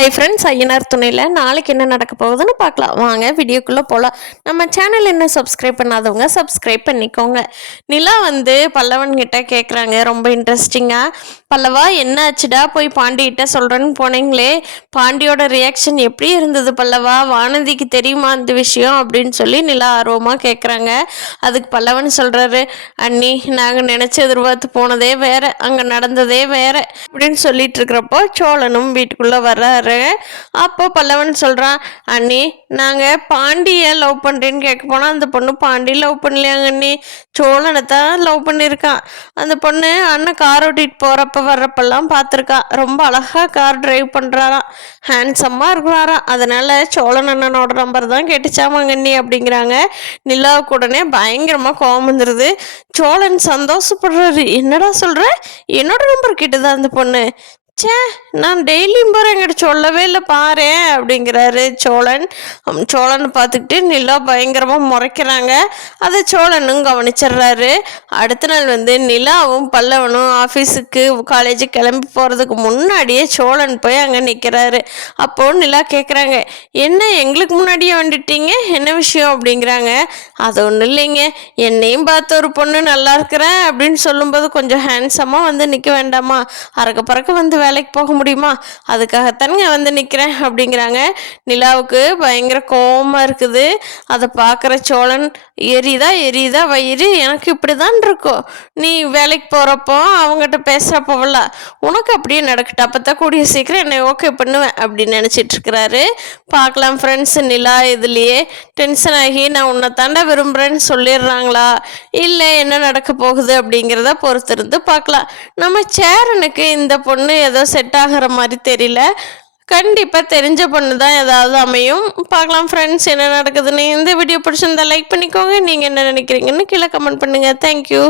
Hi friends, Ayyanar துணையில் நாளைக்கு என்ன நடக்க போகுதுன்னு பார்க்கலாம். வாங்க வீடியோக்குள்ளே போகலாம். நம்ம சேனல் என்ன சப்ஸ்கிரைப் பண்ணாதவங்க சப்ஸ்கிரைப் பண்ணிக்கோங்க. நிலா பல்லவன் கிட்ட கேட்குறாங்க ரொம்ப இன்ட்ரெஸ்டிங்காக. பல்லவா, என்ன ஆச்சுடா? போய் பாண்டிகிட்ட சொல்கிறேன்னு போனீங்களே, பாண்டியோட ரியாக்ஷன் எப்படி இருந்தது பல்லவா? வானதிக்கு தெரியுமா அந்த விஷயம் அப்படின்னு சொல்லி நிலா ஆர்வமாக கேட்குறாங்க. அதுக்கு பல்லவன் சொல்கிறாரு, அண்ணி, நாங்கள் நினச்சி எதிர்பார்த்து போனதே வேற, அங்கே நடந்ததே வேற அப்படின்னு சொல்லிட்டு இருக்கிறப்போ சோழனும் வீட்டுக்குள்ளே வர்றாரு. அப்போ பல்லவன் சொல்கிறான், அண்ணி, நாங்கள் பாண்டியை லவ் பண்ணுறேன்னு கேட்க போனால் அந்த பொண்ணு பாண்டி லவ் பண்ணலையாங்க அண்ணி, சோழனை தான் லவ் பண்ணியிருக்கான். அந்த பொண்ணு அண்ணன் கார் ஓட்டிகிட்டு போகிறப்ப வர்றப்பெல்லாம் பார்த்துருக்கா. ரொம்ப அழகாக கார் டிரைவ் பண்ணுறாராம், ஹேண்ட்ஸம்மாக இருக்கிறாராம். அதனால் சோழன் அண்ணனோட நம்பர் தான் கேட்டுச்சாமாங்க அண்ணி அப்படிங்கிறாங்க. நிலாவுக்கு உடனே பயங்கரமாக கோவம் வந்துடுது. சோழன் சந்தோஷப்படுறாரு. என்னடா சொல்கிற? என்னோட நம்பர் கேட்டுதான் அந்த பொண்ணு? சே, நான் டெய்லியும் போகிறேன், என்கிட்ட சொல்லவே இல்லை பாரு அப்படிங்கிறாரு சோழன். சோழனை பார்த்துக்கிட்டு நிலா பயங்கரமாக முறைக்கிறாங்க. அதை சோழனும் கவனிச்சிடுறாரு. அடுத்த நாள் நிலாவும் பல்லவனும் ஆஃபீஸுக்கு காலேஜுக்கு கிளம்பி போகிறதுக்கு முன்னாடியே சோழன் போய் அங்கே நிற்கிறாரு. அப்போது நிலா கேட்குறாங்க, என்ன எங்களுக்கு முன்னாடியே வந்துட்டீங்க, என்ன விஷயம் அப்படிங்கிறாங்க. அது ஒன்றும் இல்லைங்க, என்னையும் பார்த்து ஒரு பொண்ணு நல்லா இருக்கிறேன் அப்படின்னு சொல்லும்போது கொஞ்சம் ஹேண்ட்ஸமாக நிற்க வேண்டாமா? அறக்க பறக்க வேலைக்கு போக முடியுமா? அதுக்காகத்தானுங்க நிற்கிறேன் அப்படிங்கிறாங்க. நிலாவுக்கு பயங்கர கோபமாக இருக்குது. அதை பார்க்குற சோழன், எரியுதா வயிறு, எனக்கு இப்படி தான் இருக்கும். நீ வேலைக்கு போகிறப்போ அவங்ககிட்ட பேசுகிறப்போவல்ல, உனக்கு அப்படியே நடக்கட்டும், அப்போ தான் கூடிய சீக்கிரம் என்னை ஓகே பண்ணுவேன் அப்படின்னு நினச்சிட்டு இருக்கிறாரு. பார்க்கலாம் ஃப்ரெண்ட்ஸ், நிலா இதுலேயே டென்ஷன் ஆகி நான் உன்னை தாண்டா விரும்புகிறேன்னு சொல்லிடுறாங்களா, இல்லை என்ன நடக்க போகுது அப்படிங்கிறத பொறுத்திருந்து பார்க்கலாம். நம்ம சேரனுக்கு இந்த பொண்ணு ஏதோ செட் ஆகிற மாதிரி தெரியல. கண்டிப்பாக தெரிஞ்ச பொண்ணு தான் ஏதாவது அமையும். பார்க்கலாம் ஃப்ரெண்ட்ஸ், என்ன நடக்குதுன்னு. இந்த வீடியோ பிடிச்சிருந்தா லைக் பண்ணிக்கோங்க. நீங்கள் என்ன நினைக்கிறீங்கன்னு கீழே கமெண்ட் பண்ணுங்கள். தேங்க்யூ.